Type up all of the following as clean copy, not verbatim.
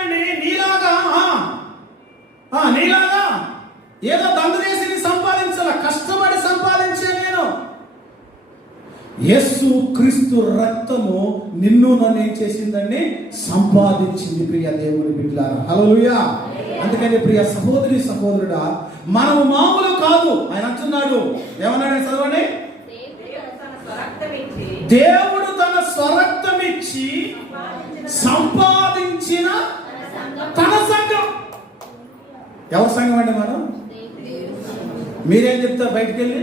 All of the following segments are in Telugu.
చెప్తున్నానండి, నీలాగా ఏదో దండదేశిని సంపాదించాల, కష్టపడి సంపాదించే నేను. యేసు క్రీస్తు రక్తము నిన్ను నన్ను ఏం చేసిందండి? సంపాదించింది. ప్రియ దేవుని బిడ్డలారా, హల్లెలూయా. అందుకని ప్రియ సహోదరి సహోదరుడా, మనము మామూలు కాదు. ఆయన అంటున్నాడు, ఏమన్నాడు చదవండి, దేవుడు తన స్వరక్తమిచ్చి సంపాదించిన తన సంఘం. ఎవరి సంఘం అండి? మనం. మీరేం చెప్తారు బయటికి వెళ్ళి?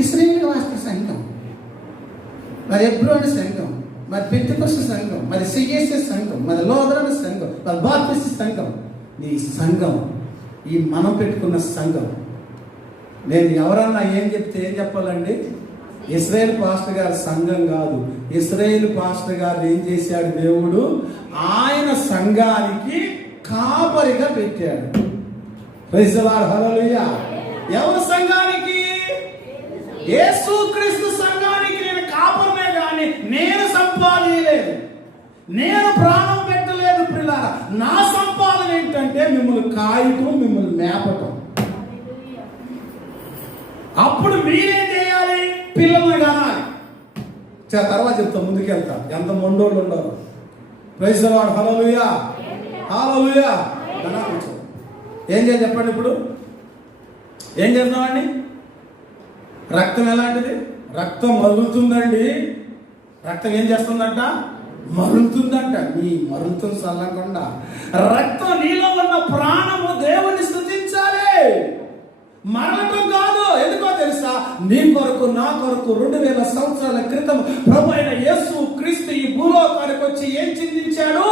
ఇశ్రాయేలు వాస్తవ సంఘం, మరి ఎబ్రోని సంఘం, మరి పెంతెకొస్తు సంఘం, మరి సిఎస్ఎస్ సంఘం, మరి లోదరణ సంఘం, మరి బాప్టిస్ట్ సంఘం. ఈ సంఘం, ఈ మనం పెట్టుకున్న సంఘం. నేను ఎవరన్నా ఏం చెప్తే ఏం చెప్పాలండి? ఇశ్రాయేల్ పాస్టర్ గారి సంఘం కాదు. ఇశ్రాయేల్ పాస్టర్ గారు ఏం చేశాడు? దేవుడు ఆయన సంఘానికి కాపరిగా పెట్టాడు. ప్రైజ్ ది లార్డ్, హల్లెలూయా. ఎవరి సంఘానికి? యేసుక్రీస్తు సంఘానికి నేను కాపరినే కానీ నేను సంపాదించలేదు, నేను ప్రాణం పెట్టలేదు. ప్రియులారా, నా సంపాదన ఏంటంటే మిమ్మల్ని కాయటం, మిమ్మల్ని మేపటం. అప్పుడు మీరేం చేయాలి? పిల్లల్ని కానాలి. తర్వాత చెప్తా, ముందుకెళ్తా. ఎంత మొండోళ్ళు ఉండరు. ప్రైజ్ ది లార్డ్, హల్లెలూయా, హల్లెలూయా. ఏం చేయాలి చెప్పండి? ఇప్పుడు ఏం చేద్దామండి? రక్తం ఎలాంటిది? రక్తం మరుగుతుందండి. రక్తం ఏం చేస్తుందంట? మరుగుతుందంట. నీ మరుగుతుంది చల్లకుండా. రక్తం నీలో ఉన్న ప్రాణము దేవుని స్తుతించాలి, మరలటం కాదు. ఎందుకో తెలుసా? నీ కొరకు, నా కొరకు 2000 సంవత్సరాల క్రితం ప్రభు అయిన యేసు క్రీస్తు ఈ భూలోకానికి వచ్చి ఏం చిందించాడు?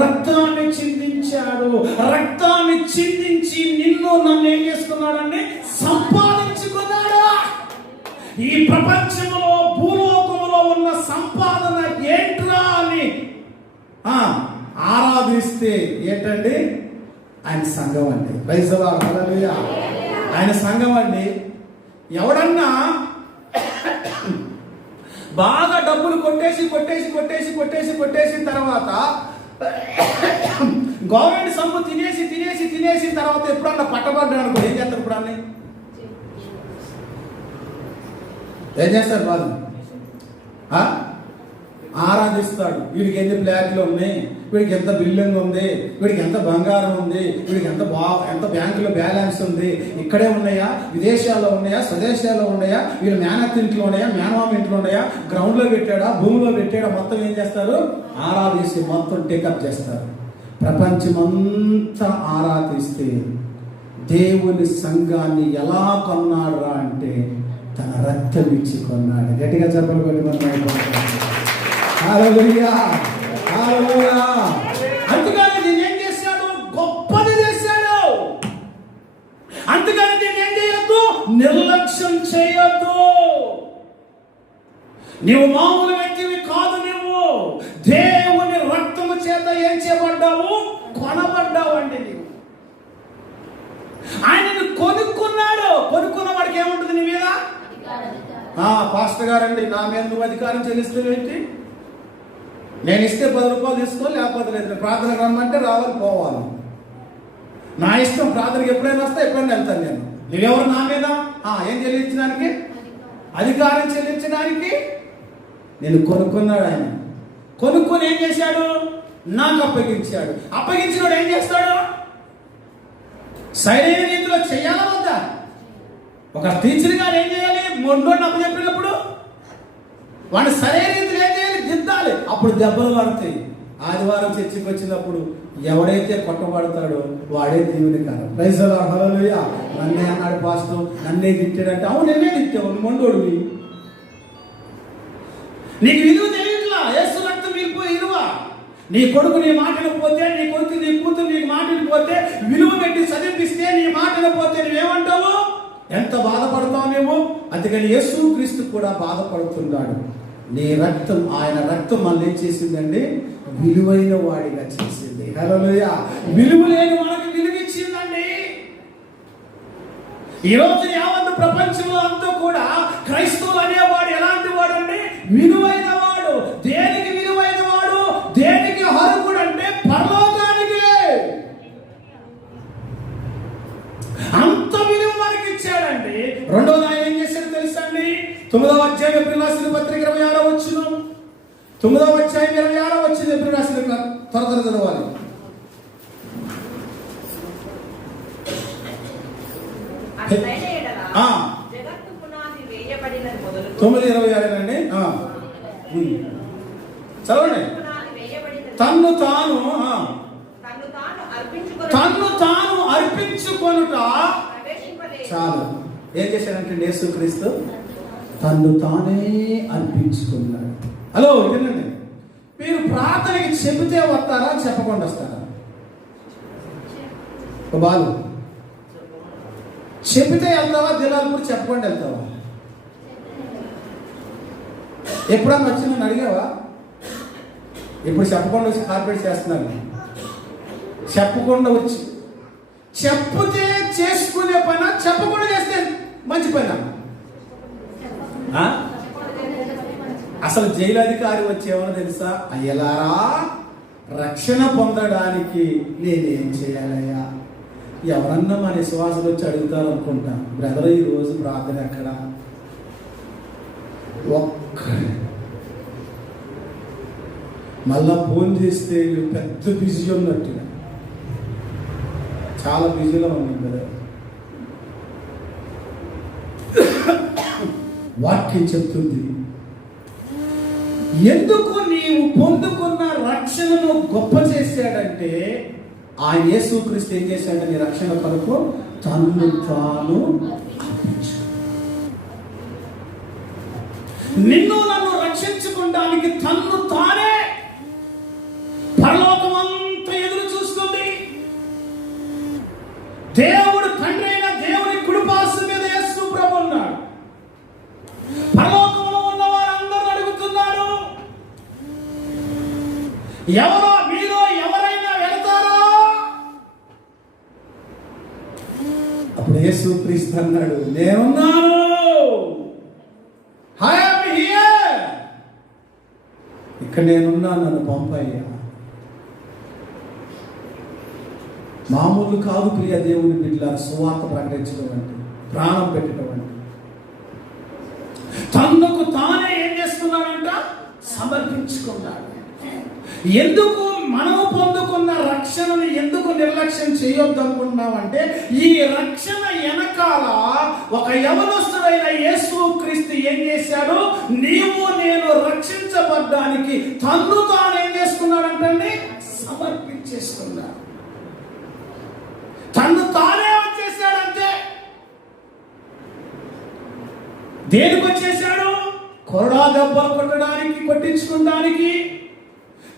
రక్తాన్ని చిందించాడు. రక్తాన్ని చిందించి నిన్ను నన్ను ఏం చేసుకున్నాడండి? సంపాదించుకున్నాడు. ఈ ప్రపంచంలో, భూలోకంలో ఉన్న సంపాదన ఏంట్రా అని ఆరాధిస్తే ఏంటండి? ఆయన సంఘం అండి. ప్రైజ్ ది లార్డ్, హల్లెలూయా. ఆయన సంఘం అండి. ఎవడన్నా బాగా డబ్బులు కొట్టేసిన తర్వాత గవర్నమెంట్ సొమ్ము తినేసిన తర్వాత ఎప్పుడన్నా పట్టబడ్డాడు అనుకో, ఏం చేస్తారు? ఇప్పుడు అన్నీ ఏం చేస్తారు? బాధ ఆరాధిస్తాడు. వీడికి ఎన్ని ఫ్లాట్లు ఉన్నాయి, వీడికి ఎంత బిల్డింగ్ ఉంది, వీడికి ఎంత బంగారం ఉంది, వీడికి ఎంత బ్యాంకులో బ్యాలెన్స్ ఉంది, ఇక్కడే ఉన్నాయా, విదేశాల్లో ఉన్నాయా, స్వదేశాల్లో ఉన్నాయా, వీళ్ళు మేనత్ ఇంట్లో ఉన్నాయా, మేనమామ ఇంట్లో ఉన్నాయా, గ్రౌండ్లో పెట్టాడా, భూమిలో పెట్టాడా, మొత్తం ఏం చేస్తారు? ఆరాధిస్తే మొత్తం టేకప్ చేస్తారు. ప్రపంచమంతా ఆరాధిస్తే దేవుని సంఘాన్ని ఎలా కొన్నాడురా అంటే తన రక్తం ఇచ్చి కొన్నాడు. గట్టిగా చెప్పబడి హల్లెలూయా, హల్లెలూయా. అందుకని నేను ఏం చేశాడు? గొప్పది చేశాడు. అందుకని నేను ఏం చేయొద్దు? నిర్లక్ష్యం చేయొద్దు. నీవు మామూలు వ్యక్తివి కాదు. నువ్వు దేవుని రక్తము చేత ఏం చేయబడ్డావు? కొనబడ్డావు అండి. నీవు ఆయనను కొనుక్కున్నాడు. కొనుక్కున్న వాడికి ఏముంటుంది నీ మీద? పాస్టర్ గారండి, నా మీద నువ్వు అధికారం చెల్లిస్తావేంటి? నేను ఇస్తే 10 రూపాయలు తీసుకో, లేకపోతే లేదు. ప్రార్థన రమ్మంటే రావాలి, పోవాలి. నా ఇష్టం. ప్రార్థనకి ఎప్పుడైనా వస్తే ఎప్పుడైనా వెళ్తాను నేను. నువ్వెవరు నా మీద ఏం చెల్లించడానికి? అధికారం చెల్లించడానికి. నేను కొనుక్కున్నాడు ఆయన. కొనుక్కొని ఏం చేశాడు? నాకు అప్పగించాడు. అప్పగించినోడు ఏం చేస్తాడు? సరైన రీతిలో చేయాలా వద్దా? ఒక టీచర్ గారు ఏం చేయాలి? మొండోడిని అప్పచెప్పినప్పుడు వాడిని సరైన రీతిలో ఏం చేయాలి? దిద్దాలి. అప్పుడు దెబ్బలు పడతాయి. ఆదివారం చర్చికి వచ్చినప్పుడు ఎవడైతే కొట్టబడతాడో వాడే దేవుని కాలం. ప్రైజ్ ది లార్డ్, హల్లెలూయా. నన్నే అన్నాడు పాస్టర్, నన్నే తిట్టాడంటే, అవును నేనే తిట్టావు, మొండోడివి. నీకు విలువ తెలియట్లా. యేసు రక్తం మిగిలిపోయి విలువ. నీ కొడుకు నీ మాటను పోతే, నీ కొడుకు నీ కూతురు నీ మాటను పోతే, విలువ పెట్టి చదివిస్తే నీ మాటను పోతే నువ్వేమంటావు? ఎంత బాధపడతావు నువ్వు? అందుకని యేసు క్రీస్తు కూడా బాధపడుతున్నాడు. నీ రక్తం, ఆయన రక్తం మళ్ళీ ఏం చేసిందండి? విలువైన వాడిగా చేసింది. హల్లెలూయా. విలువ లేని మనకు విలువ ఇచ్చిందండి. ఈరోజు యావత్ ప్రపంచంలో అంతా కూడా క్రైస్తవులు అనేవాడు ఎలాంటి వాడు అండి? విలువైన వాడు. దేనికి విలువైన వాడు? దేనికి అర్హుడు 9వ అధ్యాయం ఎబ్రీయులకు రాసిన పత్రిక 26వ వచనం, 9వ అధ్యాయం 26వ వచనం ఎబ్రీయులకు రాసిన త్వర చదవాలి. జగత్తు పునాది వేయబడినది మొదలుకొని 9:26 అండి. చదవండి. తన్ను తాను అర్పించుకొనుట చాలు. ఏం చేశాడంటే యేసుక్రీస్తు తన్ను తానే అర్పించుకున్నాడు. హలో వినండి, మీరు ప్రార్థనకి చెబితే వస్తారా, చెప్పకుండా వస్తారా? బాలు, చెబితే వెళ్తావా, దినాలపూర్ చెప్పకుండా వెళ్తావా? ఎప్పుడన్నా వచ్చి నన్ను అడిగావా? ఇప్పుడు చెప్పకుండా వచ్చి కార్పొరేట్ చేస్తున్నాను. చెప్పకుండా వచ్చి చెప్పుతే చేసుకునే పైన, చెప్పకుండా చేస్తే మంచి పైన. అసలు జైలు అధికారి వచ్చేవాళ్ళు తెలుసా? అయ్యలారా, రక్షణ పొందడానికి నేనేం చేయాలయ్యా? ఎవరన్నా మన విశ్వాసాలు వచ్చి అడుగుతారు అనుకుంటా, బ్రదర్ ఈరోజు ప్రార్థన ఎక్కడ? మళ్ళా ఫోన్ చేస్తే పెద్ద బిజీ ఉన్నట్టు, చాలా బిజీలో ఉంది కదా. వాక్యం చెప్తుంది, ఎందుకు నీవు పొందుకున్న రక్షణను గొప్ప చేశాడంటే, ఆ యేసుక్రీస్తు ఏం చేశాడంటే నీ రక్షణ కొరకు తన్ను తాను అర్పించు. నిన్ను నన్ను రక్షించుకోవడానికి తన్ను తానే. పరలోకం అంతా ఎదురు చూస్తుంది. దేవుడు తండ్రి అయిన దేవుని కుడిపార్శ్వం మీద యేసు ప్రభు ఉన్నాడు. పరలోకంలో ఉన్న వారందరూ అడుగుతున్నారు, ఎవరో మీలో ఎవరైనా వెళ్తారా? అప్పుడు యేసుక్రీస్తు అన్నాడు, నేనున్నాను. I am here. ఇక్కడ నేనున్నాను, నన్ను పంపయ్యా. మామూలు కాదు ప్రియ దేవుని బిడ్డలారా, సువార్త ప్రకటించడం అంటే, ప్రాణం పెట్టడం అంటే. తనకు తానే ఏం చేస్తున్నాడంట? సమర్పించుకున్నాడు. ఎందుకు మనము పొందుకున్న రక్షణను ఎందుకు నిర్లక్ష్యం చేయొద్దు అనుకుంటున్నామంటే, ఈ రక్షణ వెనకాల ఒక యవనస్తుడైన యేసుక్రీస్తు ఏం చేశాడు? నీవు నేను రక్షించబడ్డానికి తన్ను తాను ఏం చేసుకున్నాడంటే సమర్పించేసుకున్నాడు. తన్ను తానే వచ్చేసాడంటే దేనికి వచ్చేసాడు? కొరడా దెబ్బలు కొట్టడానికి, కొట్టించుకోవడానికి,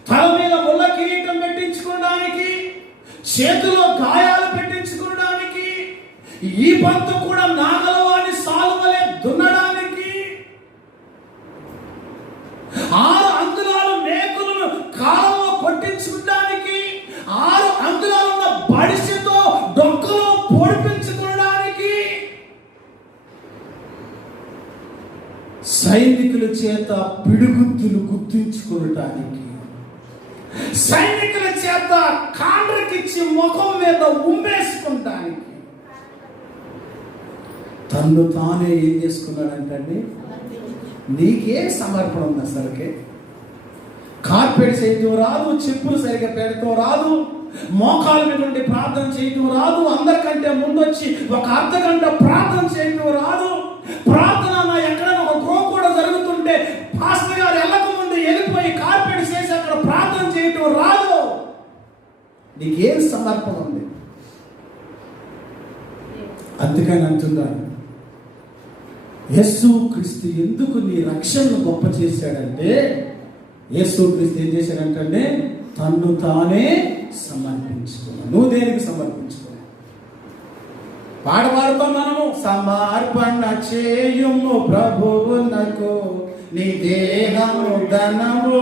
తల మీద ముళ్ళ కిరీటం పెట్టించుకోవడానికి, చేతిలో గాయాలు పెట్టించుకోవడానికి, ఈ పంతు కూడా నాగలవాని సాలువలే దున్నడానికి, 6 అంగుళాలు మేకులను కాలంలో కొట్టించుకోవడానికి, 6 అంగుళాలు ఉన్న బడిసితో డొక్కలో పొడిపించుకోవడానికి, సైనికుల చేత పిడుగుద్దులు గుర్తించుకోవడానికి, సైనికుల చేత కాండ్రకిచ్చి ముఖం మీద ఉమ్మేసుకుంటానికి తన్ను తానే ఏం చేసుకున్నాడంటే, నీకే సమర్పణ ఉంది. అసలుకే కార్పెట్ చేయటం రాదు, చెప్పులు సరిగా పెడతాం రాదు, మోకాల మీద నుండి ప్రార్థన చేయటం రాదు, అందరికంటే ముందొచ్చి ఒక అర్ధగంట ప్రార్థన చేయటం రాదు. ప్రార్థన ఎక్కడైనా ఒక గ్రో కూడా జరుగుతుంటే పాస్టర్ గారు వెళ్ళక ముందు వెళ్ళిపోయి కార్పెట్ చేసి అక్కడ ప్రార్థన చేయటం రాదు. నీకేం సమర్పణ ఉంది? అందుకని అంటున్నాను, యేసుక్రీస్తు ఎందుకు నీ రక్షణను గొప్ప చేశాడంటే, యేసుక్రీస్తు ఏం చేశాడంటే తన్ను తానే సమర్పించుకున్నాడు. నువ్వు దేనికి సమర్పించుకున్నావు? పాడవాడుతో మనము సమర్పణ చేయుము ప్రభువునకు నీ దేహము ధనము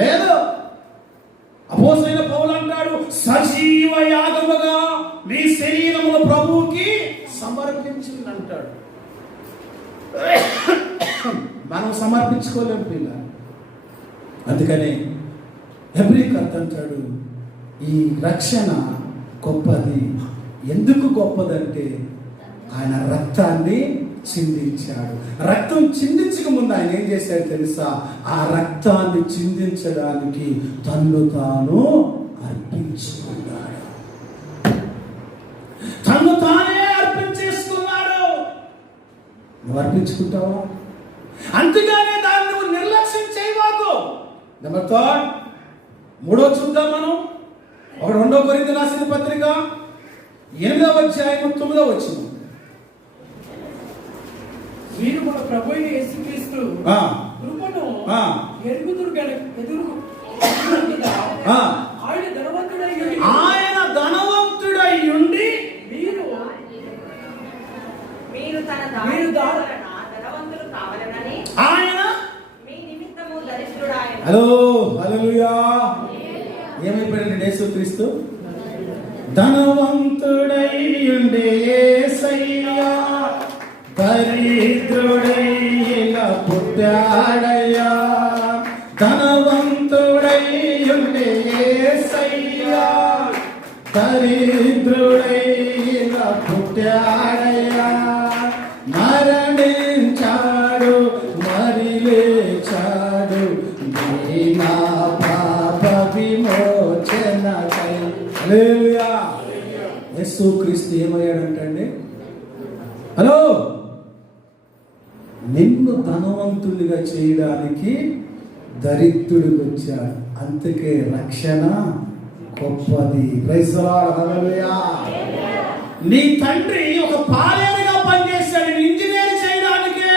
లేదు. అపోస్తలుడైన పౌలు అంటాడు, సజీవ యాగముగా మీ శరీరమును ప్రభువుకి సమర్పించింది అంటాడు. మనం సమర్పించుకోలేము పిల్ల. అందుకనే హెబ్రీకర్త అంటాడు, ఈ రక్షణ గొప్పది. ఎందుకు గొప్పదంటే ఆయన రక్తాన్ని చిందించాడు. రక్తం చిందించక ముందు ఆయన ఏం చేశాడు తెలుసా? ఆ రక్తాన్ని చిందించడానికి తన్ను తాను అర్పించుకున్నాడు. తన్ను తానే అర్పించేసుకున్నాడు. నువ్వు అర్పించుకుంటావా? అంతేగానే దాన్ని నువ్వు నిర్లక్ష్యం చేయవాకు. నెంబర్ 3 చూద్దాం మనం. 2 కొరింథీయులకు రాసిన పత్రిక 8వ అధ్యాయం 9వ వచనం. మీరు మన ప్రభువైన యేసుక్రీస్తు కృపను ఎరుగుదురు ఆయన ధనవంతుడై ఉండి మీరు ధనవంతులు కావాలని ఆయన మీ నిమిత్తము దరిద్రుడాయెను. హలో హల్లెలూయా. ఏమైపోయాడు యేసుక్రీస్తు? ధనవంతుడై ఉండి యేసయ్యా దరిద్రుడై ఇలా పుట్టాడయ్యా. ధనవంతుడై ఉండి యేసయ్యా దరిద్రుడై ఇలా పుట్టాడయ్యా. మరణించాడు మరి లేచాడు నా పాప విమోచనకై. హల్లెలూయా. యేసుక్రీస్తు ఏమయ్యాడంటండి? హలో, నిన్ను ధనవంతుడిగా చేయడానికి దరిద్రుడికి వచ్చాడు. అందుకే రక్షణ గొప్పది. Praise the Lord. హల్లెలూయా. నీ తండ్రి ఒక పాలేరుగా పనిచేశాడు ఇంజనీర్ చేయడానికే.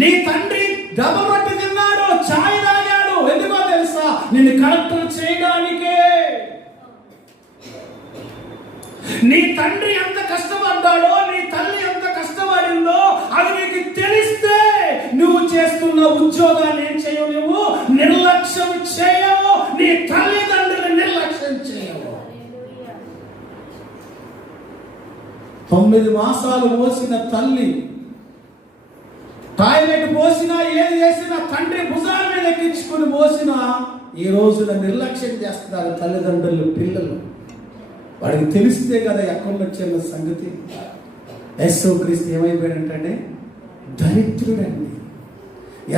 నీ తండ్రి డబ్బు పట్టి తిన్నాడు, ఛాయ్ తాగాడు. ఎందుకో తెలుసా? నిన్ను కలెక్టర్ చేయడానికే. నీ తండ్రి ఎంత కష్టపడ్డాడో, నీ తల్లి ఎంత కష్టపడిందో అది నీకు తెలిస్తే నువ్వు చేస్తున్న ఉద్యోగాన్ని ఏం చేయవు, నువ్వు నిర్లక్ష్యం చేయవు. నీ తల్లిదండ్రులు నిర్లక్ష్యం చేయవు. 9 మాసాలు మోసిన తల్లి టాయిలెట్ పోసినా ఏది చేసినా తండ్రి భుజాల మీద ఎక్కించుకుని మోసినా ఈ రోజున నిర్లక్ష్యం చేస్తున్నారు తల్లిదండ్రులు పిల్లలు. వాడికి తెలిస్తే కదా ఎక్కడ వచ్చిన సంగతి. యేసుక్రీస్తు ఏమైపోయాడంటే దరిద్రుడండి.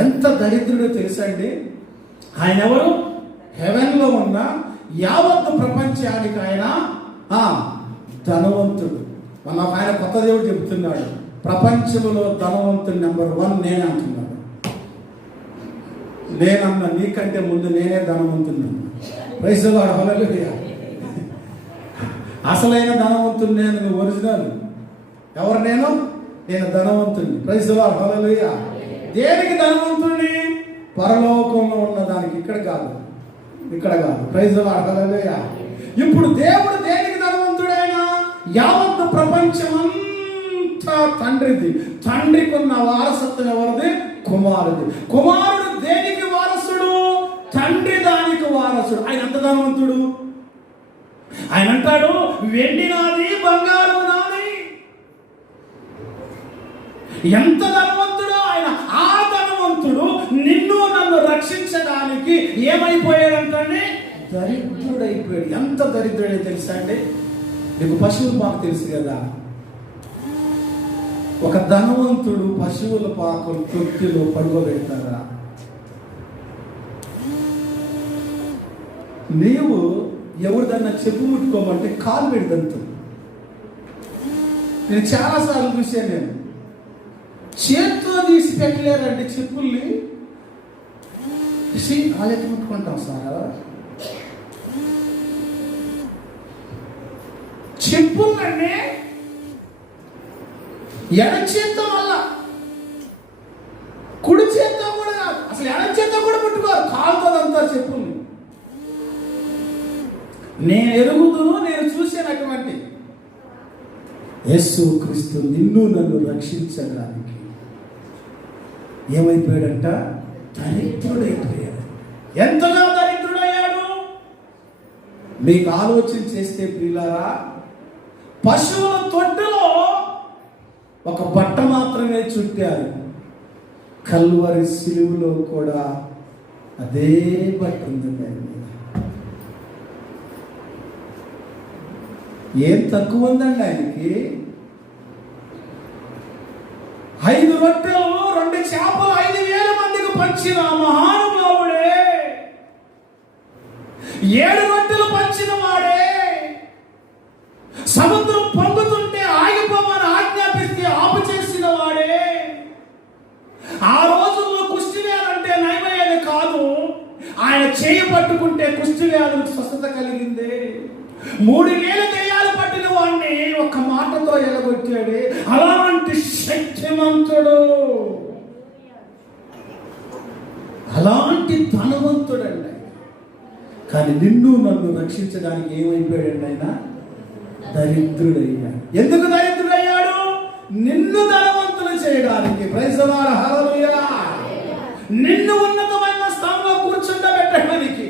ఎంత దరిద్రుడో తెలుసా అండి? ఆయన ఎవరు? హెవెన్లో ఉన్న యావత్తు ప్రపంచానికి ఆయన ధనవంతుడు. మన ఆయన కొత్త దేవుడు చెబుతున్నాడు, ప్రపంచంలో ధనవంతుడు నెంబర్ 1 నేనే అంటున్నాడు. నేనన్నా నీకంటే ముందు నేనే ధనవంతుడు. Praise the Lord. హల్లెలూయా. అసలైన ధనవంతుడు నేను, ఒరిజినల్. ఎవరు? నేను ధనవంతుడిని. Praise the Lord. హల్లెలూయా. దేనికి ధనవంతుడిని? పరలోకంలో ఉన్న దానికి. ఇక్కడ కాదు. Praise the Lord. హల్లెలూయా. ఇప్పుడు దేవుడు దేనికి ధనవంతుడైనా? యావత్తు ప్రపంచమంతా తండ్రిది. తండ్రికి ఉన్న వారసత్వం ఎవరిది? కుమారుది. కుమారుడు దేనికి వారసుడు? తండ్రి దానికి వారసుడు. ఆయన ఎంత ధనవంతుడు? ఆయన అంటాడు, వెండి నాది, బంగారు నాది. ఎంత ధనవంతుడు ఆయన! ఆ ధనవంతుడు నిన్ను నన్ను రక్షించడానికి ఏమైపోయాడంటే దరిద్రుడైపోయాడు. ఎంత దరిద్రుడై తెలుసా అండి? నీకు పశువుల పాక తెలుసు కదా? ఒక ధనవంతుడు పశువుల పాకలు తొట్టిలో పడుకోబెడతారా? నీవు ఎవరిదన్నా చెప్పు ముట్టుకోమంటే కాలు పెడదంతు. నేను చాలాసార్లు చూశాను. నేను చేత్తో తీసి పెట్టలేరంటే చెప్పుల్ని కాలెత్తి ముట్టుకుంటాం సార్. చెప్పులన్నీ ఎడ చేత్తో వల్ల, కుడి చేత్తో కూడా కాదు, అసలు ఎడ చేత్తో కూడా ముట్టుకోరు, కాలుతోదంతా చెప్పుల్ని. నేను ఎరుగుదును, నేను చూసేటటువంటి యేసుక్రీస్తు నిన్ను నన్ను రక్షించడానికి ఏమైపోయాడంట? దరిద్రుడైపోయాడు. ఎంతగా దరిద్రుడయ్యాడు? మీకు ఆలోచన చేస్తే ప్రియులారా, పశువుల తొట్టులో ఒక బట్ట మాత్రమే చుట్టారు. కల్వరి సిలువలో కూడా అదే బట్ట ఉంది. ఏం తక్కువ ఉందండి ఆయనకి? 5 రొట్టెలు 2 చేపలు 5,000 మందికి పంచిన మహానుభావుడే, 7 రొట్టెలు పంచిన వాడే, సముద్రం పొంగుతుంటే ఆగిపోమని ఆజ్ఞాపిస్తే ఆపు చేసిన వాడే, ఆ రోజుల్లో కుష్ఠవ్యాధంటే నయమయ్యేది కాదు, ఆయన చేయి పట్టుకుంటే కుష్ఠవ్యాధులకు స్వస్థత కలిగింది. 3,000 దెయ్యాలు పట్టిన వాడిని ఒక్క మాటతో ఎలగొట్టాడు. అలాంటి శక్తిమంతుడు, అలాంటి ధనవంతుడండి. కానీ నిన్ను నన్ను రక్షించడానికి ఏమైపోయాడండి ఆయన? దరిద్రుడయ్యాడు. ఎందుకు దరిద్రుడయ్యాడు? నిన్ను ధనవంతులు చేయడానికి. ప్రైజ్ ది లార్డ్, హల్లెలూయా. నిన్ను ఉన్నతమైన స్థానంలో కూర్చుండబెట్టడానికి.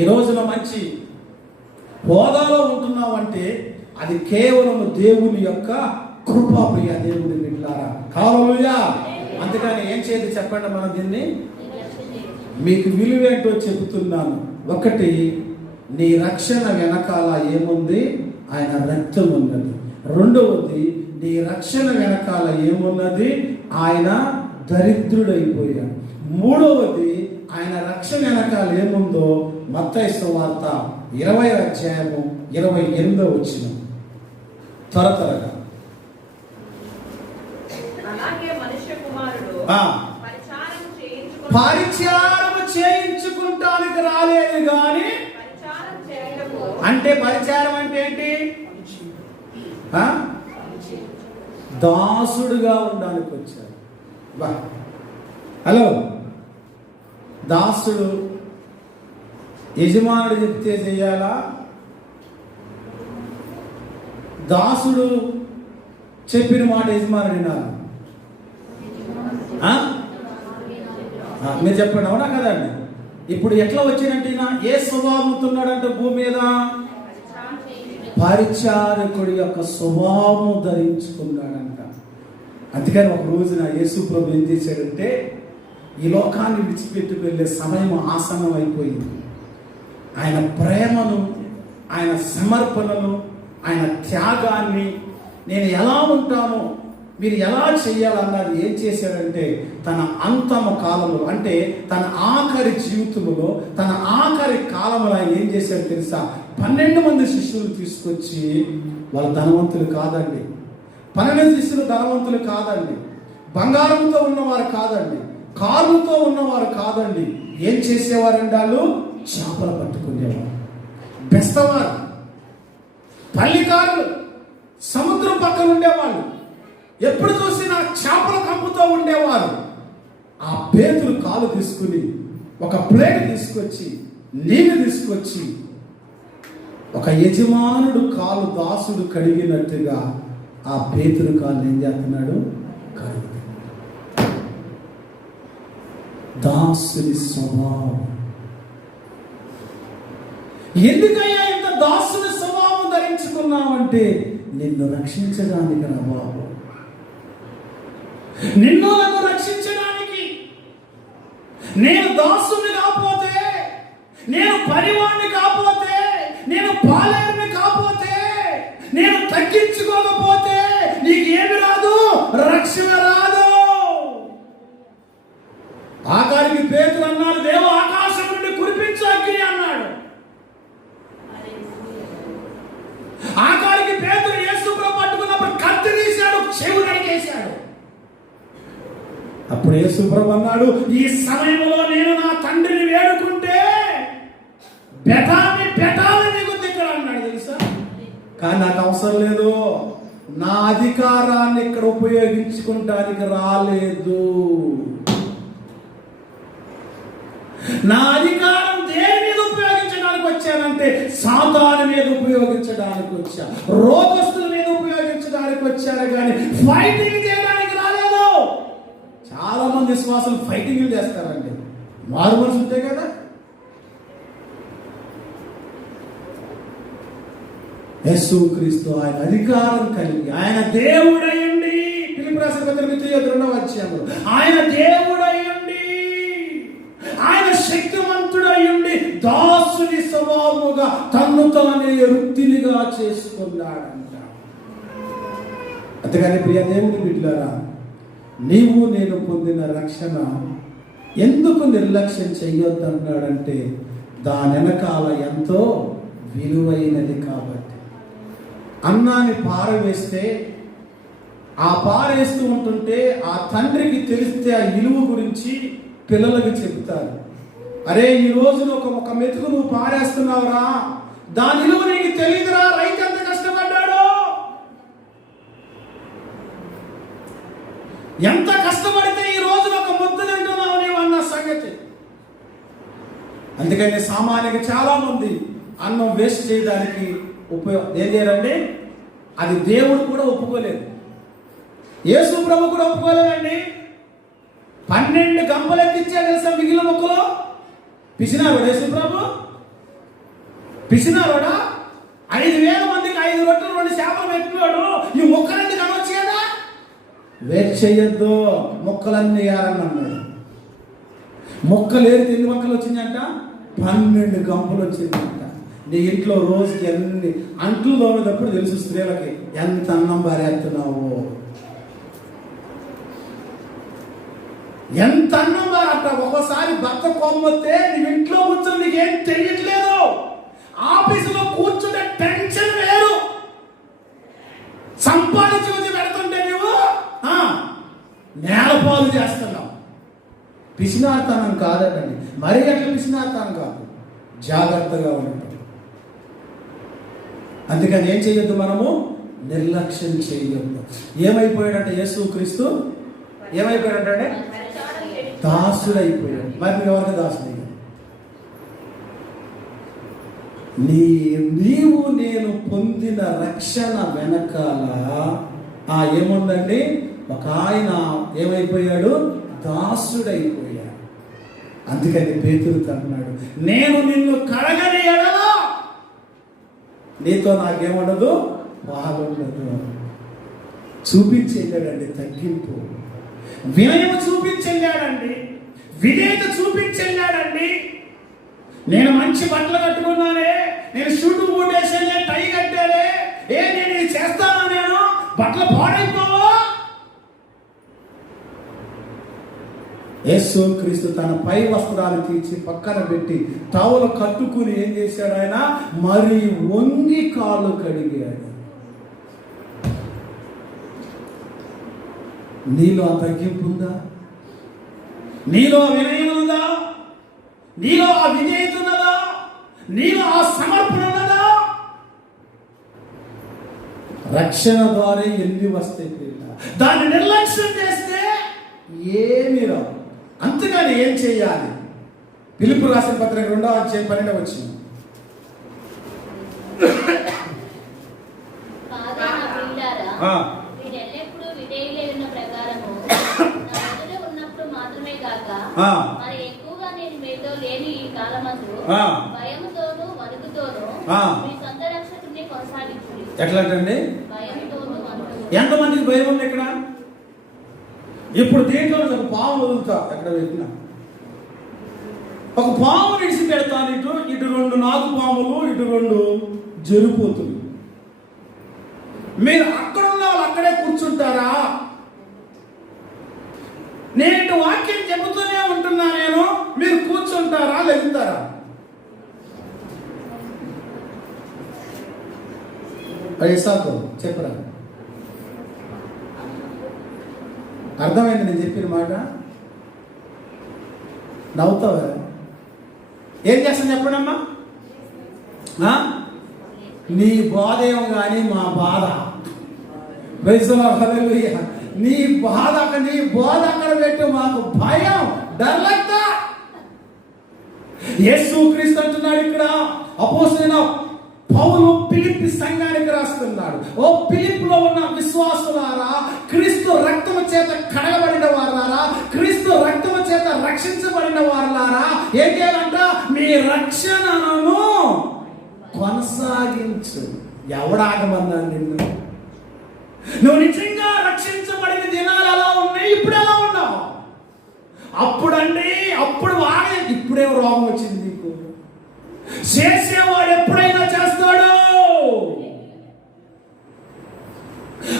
ఈ రోజున మంచి హోదాలో ఉంటున్నావంటే అది కేవలం దేవుని యొక్క కృపా. ప్రియ దేవుని బిడ్డలారా, హల్లెలూయా. అందుకని ఏం చేయాలి చెప్పండి? మనం దీన్ని మీకు విలువేంటో చెబుతున్నాను. ఒకటి, నీ రక్షణ వెనకాల ఏముంది? ఆయన రక్తం ఉన్నది. రెండవది, నీ రక్షణ వెనకాల ఏమున్నది? ఆయన దరిద్రుడైపోయాడు. మూడవది, ఆయన రక్షణ వెనకాల ఏముందో మత్తయి సువార్త 20వ అధ్యాయము 28వ వచనం. త్వరగా. అలాగే మనుష్య కుమారుడు పరిచారం చేయించుకుంటానికి రాలేదు గాని, అంటే పరిచారం అంటే ఏంటి? దాసుడుగా ఉండడానికి వచ్చాడు. హలో, దాసుడు యజమానుడు చెప్తే చెయ్యాలా? దాసుడు చెప్పిన మాట యజమానుడు వినాలి. మీరు చెప్పండి, అవునా కదండి? ఇప్పుడు ఎట్లా వచ్చినట్టు ఏ స్వభావంతో ఉన్నాడంటే భూమి మీద పరిచారకుడి యొక్క స్వభావం ధరించుకున్నాడంట. అందుకని ఒక రోజున యేసు ప్రభు ఏం చేశాడంటే, ఈ లోకాన్ని విడిచిపెట్టి వెళ్ళే సమయం ఆసన్నం అయిపోయింది. ఆయన ప్రేమను, ఆయన సమర్పణను, ఆయన త్యాగాన్ని, నేను ఎలా ఉంటానో మీరు ఎలా చేయాలన్నది ఏం చేశాడంటే, తన అంతమ కాలంలో, అంటే తన ఆఖరి జీవితంలో, తన ఆఖరి కాలంలో ఆయన ఏం చేశాడు తెలుసా? 12 మంది శిష్యులు తీసుకొచ్చి, వాళ్ళ ధనవంతులు కాదండి, 12 శిష్యులు ధనవంతులు కాదండి, బంగారంతో ఉన్నవారు కాదండి, కారుతో ఉన్నవారు కాదండి. ఏం చేసేవారండి? వాళ్ళు చేపలు పట్టుకునేవారు, బెస్తవారు, పల్లికారులు, సముద్రం పక్కన ఉండేవాళ్ళు, ఎప్పుడు చూసినా చేపల కంపుతో ఉండేవారు. ఆ పేతురు కాలు తీసుకుని ఒక ప్లేట్ తీసుకొచ్చి నీళ్ళు తీసుకొచ్చి ఒక యజమానుడు కాలు దాసుడు కడిగినట్టుగా ఆ పేతురు కాలు ఏం చేస్తున్నాడు? కడుగుతున్నాడు. దాసుని స్వభావం. ఎందుకయ్యా ఇంత దాసుని స్వభావం ధరించుకున్నావంటే, నిన్ను రక్షించడానికి రా బాబు, నిన్ను నన్ను రక్షించడానికి. నేను దాసుని కాకపోతే, నేను పనివాణ్ణి కాకపోతే, నేను పాలేరుని కాకపోతే, నేను తగ్గించుకోకపోతే నీకేమి రాదు? రక్షణ రాదు. ఆఖరికి పేతురు అన్నాడు, దేవ ఆకాశం నుండి కురిపించు అగ్ని అన్నాడు. ఆఖరికి పేతురు యేసు ప్రభు పట్టుకున్నప్పుడు కత్తి తీశాడు, చెవు నరికేశాడు. అప్పుడు యేసు ప్రభు అన్నాడు, ఈ సమయంలో నేను నా తండ్రిని వేడుకుంటే బెటాన్ని దిగుద్ది ఇక్కడ అన్నాడు. తెలుసా? కానీ నాకు అవసరం లేదు, నా అధికారాన్ని ఇక్కడ ఉపయోగించుకుంటానికి రాలేదు. నా అధికారం దేని మీద ఉపయోగించడానికి వచ్చానంటే, సాతాను మీద ఉపయోగించడానికి వచ్చా, రోగస్తుల మీద ఉపయోగించడానికి వచ్చాను, కానీ ఫైటింగ్ చేయడానికి రాలేదు. చాలా మంది విశ్వాసులు ఫైటింగ్ చేస్తారండి, మారు మనసు ఉంటే కదా. యేసుక్రీస్తు ఆయన అధికారం కలిగి, ఆయన దేవుడయ్యండి. ఫిలిప్పీ రాసిన పత్రిక 2వ అధ్యాయంలో ఆయన దేవుడయ్యండి, ఆయన శక్తివంతుడయ్యండి దాసుని స్వభావముగా తన్ను తానే వృత్తినిగా చేసుకున్నాడంట. అంతేగాని ప్రియ దేవుని బిడ్డలారా, నీవు నేను పొందిన రక్షణ ఎందుకు నిర్లక్ష్యం చెయ్యొద్దన్నాడంటే దాని వెనకాల ఎంతో విలువైనది కాబట్టి. అన్నాన్ని పారవేస్తే ఆ పారేస్తూ ఉంటుంటే ఆ తండ్రికి తెలిస్తే ఆ విలువ గురించి పిల్లలకు చెబుతారు. అరే, ఈ రోజు ఒక మెతుకు నువ్వు పారేస్తున్నావురా, దాని విలువ నీకు తెలియదురా, రైతు ఎంత కష్టపడ్డాడు, ఎంత కష్టపడితే ఈ రోజు ఒక ముద్ద తింటున్నావు నీవు అన్న సంగతి. అందుకని సామాన్యంగా చాలా మంది అన్నం వేస్ట్ చేయడానికి ఏం చేయరండి, అది దేవుడు కూడా ఒప్పుకోలేదు, యేసు ప్రభు కూడా ఒప్పుకోలేదండి. 12 గంపలు ఎత్తిచ్చే తెలుసా మిగిలిన మొక్కలు? పిసినారోడా యేసు ప్రభు? పిసినారోడా? 5,000 మందికి 5 రొట్టెలు 2 చేపలు పెట్టినాడు, ఈ మొక్కలన్నీ కనవచ్చు కదా. వేస్ట్ చేయొద్దు, మొక్కలన్నీ వేయాలని అన్నాడు. మొక్కలు ఏరితే ఎన్ని మొక్కలు వచ్చిందంట? 12 గంపలు వచ్చిందంట. నీ ఇంట్లో రోజుకి ఎన్ని అంట్లు తోమేటప్పుడు తెలుసు స్త్రీలకి ఎంత అన్నం బారేస్తున్నావు, ఎంత అన్నం బారట. ఒక్కోసారి భర్త కోపం వస్తే నీ ఇంట్లో కూర్చొని నీకేం తెలియట్లేదు, ఆఫీసులో కూర్చుంటే టెన్షన్ వేరు, సంపాదించి వచ్చి పెడుతుంటే నువ్వు నేలపాలు చేస్తున్నావు. పిసినార్తనం కాదండి, మరీ అట్లా పిసినార్తనం కాదు, జాగ్రత్తగా ఉంటాం. అందుకని ఏం చేయొద్దు, మనము నిర్లక్ష్యం చేయొద్దు. ఏమైపోయాడంటే యేసుక్రీస్తు ఏమైపోయాడంటే దాసుడైపోయాడు. మరి ఎవరికి దాసుడు? నీవు నేను పొందిన రక్షణ వెనకాల ఏముందండి, ఒక ఆయన ఏమైపోయాడు, దాసుడైపోయాడు. అందుకని పేతురు అన్నాడు, నేను నిన్ను కడగని ఎడల నీతో నాకేముండదు, బాగుండదు. చూపించేళ్ళాడండి తగ్గింపు, వినయం చూపించెళ్ళాడండి, విధేయత చూపించెళ్ళాడండి. నేను మంచి బట్టలు కట్టుకున్నానే, నేను షూటు బూట్ వేసానే, టై కట్టానే, నేను ఇది చేస్తానా, నేను బట్టలు పాడైపోవా? యేసుక్రీస్తు తన పై వస్త్రాలు తీర్చి పక్కన పెట్టి టవలు కట్టుకుని ఏం చేశాడు ఆయన, మరి వంగి కాళ్ళు కడిగాడు. నీలో ఆ తగ్గింపు ఉందా? నీలో ఆ వినయం ఉందా? నీలో ఆ విధేయత ఉన్నదా? నీలో ఆ సమర్పణ ఉన్నదా? రక్షణ ద్వారా ఎన్ని వస్తాయి, దాన్ని నిర్లక్ష్యం చేస్తే ఏమీ రావు. అంతేగాని ఏం చేయాలి? పిలుపు రాసిన పత్రిక 2వ అధ్యాయం 12వ వచనం. ఎట్లాంటండి? ఎంతమందికి భయం ఉంది ఇక్కడ? ఇప్పుడు దీంట్లో ఒక పాము వదులుతా, ఎక్కడ పెట్టినా ఒక పాము విడిచి పెడతాను, ఇటు 2 నాగు పాములు, ఇటు 2 జరుపోతులు. మీరు అక్కడ ఉన్న వాళ్ళు అక్కడే కూర్చుంటారా? నేను వాక్యం చెబుతూనే ఉంటున్నా, మీరు కూర్చుంటారా, లెగుతారా? సాకు చెప్పరా? అర్థమైంది నేను చెప్పిన మాట? నవ్వుతావా? ఏం చేస్తాను చెప్పడమ్మా? నీ బాధేమో కానీ మా బాధ, నీ బాధ, నీ బోధ అక్కడ పెట్టు, మాకు భయం, డర్లెక్తా. యేసుక్రీస్తు అంటున్నాడు ఇక్కడ, అపోస్తలుడైన పౌలు ఫిలిప్పీ సంఘానికి రాస్తున్నాడు. ఓ ఫిలిప్పులో ఉన్న విశ్వాసులారా, క్రీస్తు రక్తము చేత కడగబడిన వారారా, క్రీస్తు రక్తము చేత రక్షించబడిన వారులారా, ఏం చేయాలంట? మీ రక్షణను కొనసాగించు. ఎవడాగమన్నా నిన్ను? నువ్వు నిజంగా రక్షించబడిన దినాలు ఎలా ఉన్నాయి, ఇప్పుడు ఎలా ఉన్నావు? అప్పుడు వాగే, ఇప్పుడే రోగం వచ్చింది నీకు. చేసేవాడు ఎప్పుడైనా చేస్తాడు.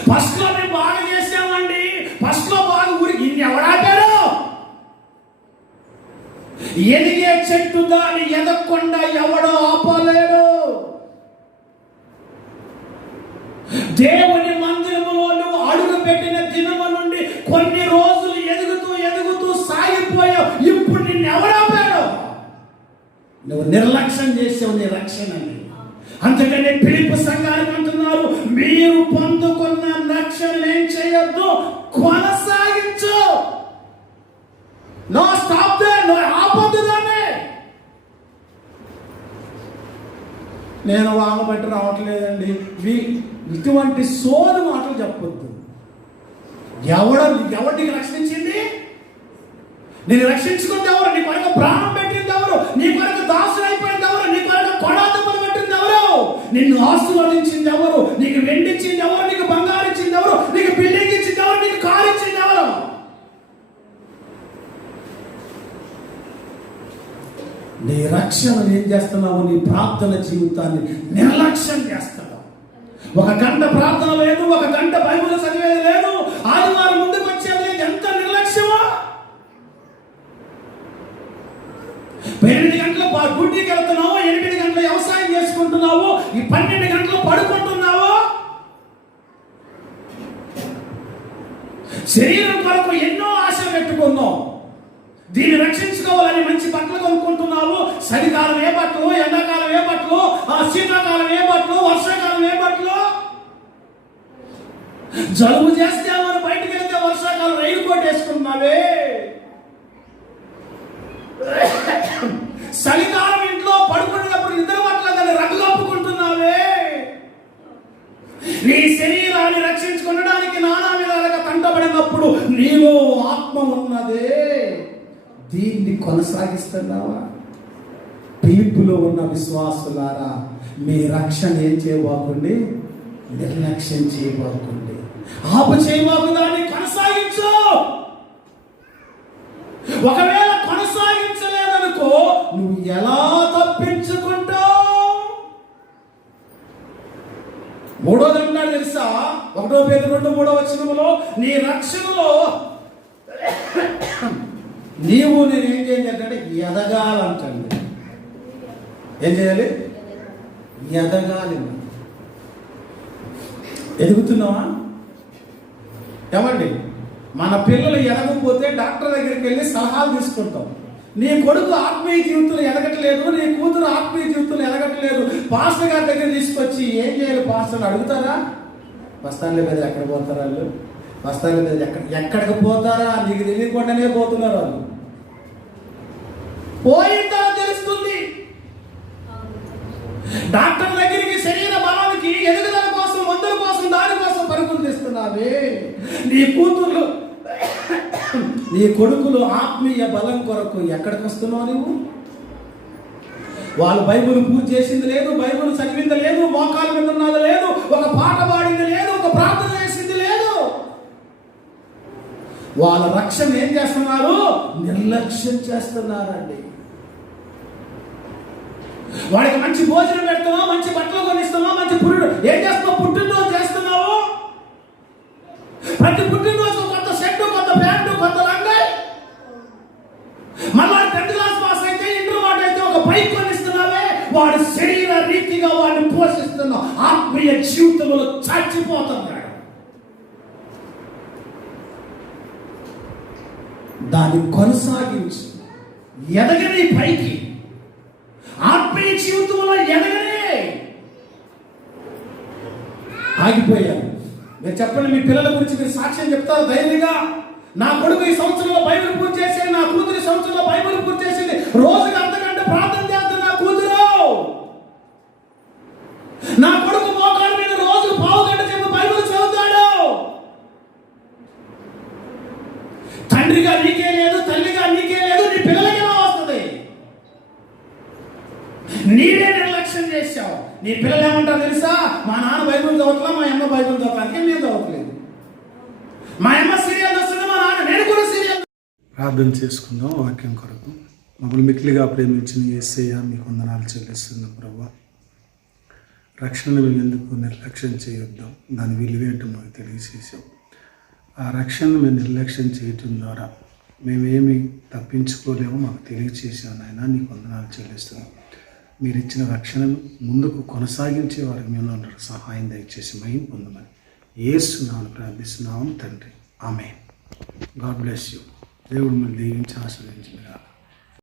ఫస్ట్ లో మేము బాగా చేసామండి, ఫస్ట్ లో బాగా ఊరికి ఇన్ని ఎవడాపాడు. ఎదిగే చెట్టు దాన్ని ఎదగకుండా ఎవడో ఆపలేడు. దేవుని మందిరములో నువ్వు అడుగు పెట్టిన దినము నుండి కొన్ని రోజులు ఎదుగుతూ ఎదుగుతూ సాగిపోయావు. ఇప్పుడు నిన్ను ఎవడాపాడు? నువ్వు నిర్లక్ష్యం చేసావు నీ రక్షణని. అందుకని పిలుపు సంఘానికి అంటున్నారు, మీరు పొందుకున్న రక్షణ ఏం చేయొద్దు, కొనసాగించు. నో స్టాప్ దేర్, నో ఆపొద్దు దాన్ని. నేను వామ బట్టి రావట్లేదండి, ఇటువంటి సోది మాటలు చెప్పొద్దు. ఎవరికి రక్షించింది? నేను రక్షించుకుంది ఎవరు? నీ కొరకు ప్రాణం పెట్టింది ఎవరు? నీ కొరకు దాసులు అయిపోయింది ఎవరు? నీ కొరకు కొడాదమ్మలు పెట్టింది ఎవరు? నిన్ను ఆశీర్వదించింది ఎవరు? నీకు వెండిచ్చింది ఎవరు? నీకు బంగారు ఇచ్చింది ఎవరు? నీకు బిల్డింగ్ ఇచ్చింది ఎవరు? నీకు కారు ఇచ్చింది ఎవరు? నీ రక్షణ ఏం చేస్తున్నావు? నీ ప్రార్థన జీవితాన్ని నిర్లక్ష్యం చేస్తున్నావు. ఒక గంట ప్రార్థన లేదు, ఒక గంట బైబిల్ చదివేది లేదు, ఆదివారం ముందుకు వచ్చేది లేదు. ఎంత నిర్లక్ష్యమా! 8 గంటలు డ్యూటీకి వెళ్తున్నావు, 8 గంటలు వ్యవసాయం చేసుకుంటున్నావు, ఈ 12 గంటలు పడుకుంటున్నావు. శరీరం కొరకు ఎన్నో ఆశలు పెట్టుకున్నావు. దీన్ని రక్షించుకోవాలని మంచి బట్టలు కొనుక్కుంటున్నావు. చలికాలం ఏ బట్టలు, ఎండాకాలం ఏ బట్టలు, శీతాకాలం ఏ బట్టలు, వర్షాకాలం ఏ బట్టలు. జలుబు చేస్తే మనం బయటకు వెళ్తే వర్షాకాలం రైలు కోట్ వేసుకుంటున్నావే. చలికాలం ఇంట్లో పడుకునేటప్పుడు నిద్ర పట్టలేదని రగ్గు కప్పుకుంటున్నావే. నీ శరీరాన్ని రక్షించుకోవడానికి నానా విధాలుగా తంటబడినప్పుడు నీలో ఆత్మ ఉన్నదే, దీన్ని కొనసాగిస్తున్నావా? పిలుపులో ఉన్న విశ్వాసులారా, మీ రక్షణ ఏం చేయబోకండి, నిర్లక్ష్యం చేయబోకండి, ఆపు చేయబోకు, దాన్ని కొనసాగించు. ఒకవేళ కొనసాగించలేదనుకో, నువ్వు ఎలా తప్పించుకుంటావు? 3వ అంటాడు తెలుసా, 1 Peter 2:3 నీ రక్షణలో నీవు నేను ఏం చేయాలంటే ఎదగాలంటండి. ఏం చేయాలి? ఎదగాలి. ఎదుగుతున్నావా? ఏమండి, మన పిల్లలు ఎదగకపోతే డాక్టర్ దగ్గరికి వెళ్ళి సలహాలు తీసుకుంటాం. నీ కొడుకు ఆత్మీయ జీవితంలో ఎదగట్లేదు, నీ కూతురు ఆత్మీయ జీవితంలో ఎదగట్లేదు, పాస్టర్ గారి దగ్గర తీసుకొచ్చి ఏం చేయాలి పాస్టర్ అడుగుతారా? బస్తాన్ల మీద ఎక్కడ పోతారా వాళ్ళు? బస్తాన్ల మీద ఎక్కడికి పోతారా? నీకు తెలియకుండానే పోతున్నారు వాళ్ళు. పోయిందా తెలుస్తుంది. డాక్టర్ దగ్గరికి శరీర బలానికి, ఎదుగుదల కోసం, మందుల కోసం, దాని కోసం పరుగులు తీస్తున్నావే. నీ కొడుకులు ఆత్మీయ బలం కొరకు ఎక్కడికి వస్తున్నావు నువ్వు? వాళ్ళు బైబిల్ పూర్తి చేసింది లేదు, బైబిల్ చదివింది లేదు, మోకాల మీద ఉన్నది లేదు, ఒక పాట పాడింది లేదు, ఒక ప్రార్థన చేసింది లేదు. వాళ్ళ రక్షణ ఏం చేస్తున్నారు? నిర్లక్ష్యం చేస్తున్నారండి. వాడికి మంచి భోజనం పెడుతున్నావు, మంచి బట్టలు కొనిస్తున్నావు, మంచి ఏం చేస్తున్నావు? పుట్టినరోజు చేస్తున్నావు. ప్రతి పుట్టినరోజు కొత్త షర్టు, కొత్త ప్యాంటు, కొత్త లంగాయి. మళ్ళీ 10th క్లాస్ పాస్ అయితే, ఇంటర్మీడియట్ అయితే ఒక బైక్ కొనిస్తున్నావే. వాడి శరీర రీతిగా వాడిని పోషిస్తున్నావు, ఆత్మీయ జీవితంలో చచ్చిపోతున్నాడు. దాన్ని కొనసాగించు, ఎదగని పైకి, ఆత్మీయ జీవితంలో ఎదగనే. ఆగిపోయారు. మీరు చెప్పండి, మీ పిల్లల గురించి మీరు సాక్ష్యం చెప్తారు ధైర్యంగా. నా కొడుకు ఈ సంవత్సరంలో బైబిల్ పూర్తి చేసింది, నా కూతురు ఈ సంవత్సరంలో బైబిల్ పూర్తి చేసింది, రోజుకి అంతకంటే ప్రార్థన చేస్తుంది నా కూతురు. నా కొడుకు మోకాళ్ళ మీద రోజుకు 1/2 గంట సేపు బైబిల్ చదువుతాడు. తండ్రిగా నీకే లేదు, తల్లిగా నీకే లేదు, నీ పిల్లలకి ఎలా వస్తుంది? నీడే నిర్లక్ష్యం చేశావు. నీ పిల్లలు ఏమంటారు తెలుసా? మా నాన్న బైబిల్ చదవట్లా, మా అమ్మ బైబిల్ చదవట్లా, అందుకే నేను చదవట్లేదు. మా అమ్మ సీరియల్ వస్తుంది, మా నాన్న నేను కూడా సీరియల్. ప్రార్థన చేసుకుందాం వాక్యం కొరకు. మమ్మల్ని మిక్కిలిగా ప్రేమించిన యేసయ్య మీకు వందనాలు చెల్లిస్తున్నాం ప్రభా. రక్షణను మేము ఎందుకు నిర్లక్ష్యం చేయొద్దాం, దాని విలువేంటో మాకు తెలియజేసాం. ఆ రక్షణను మేము నిర్లక్ష్యం చేయటం ద్వారా మేమేమి తప్పించుకోలేమో మాకు తెలియజేసాం నాయన. నీకు వందనాలు చెల్లిస్తున్నాం. మీరు ఇచ్చిన రక్షణను ముందుకు కొనసాగించే వారికి మేము సహాయం దయచేసి మహిమ పొందమని యేసునామమున ప్రార్థిస్తున్నాము తండ్రి. ఆమేన్. God bless you. దేవుడు మిమ్మల్ని దీవించి ఆశీర్వదించుగాక.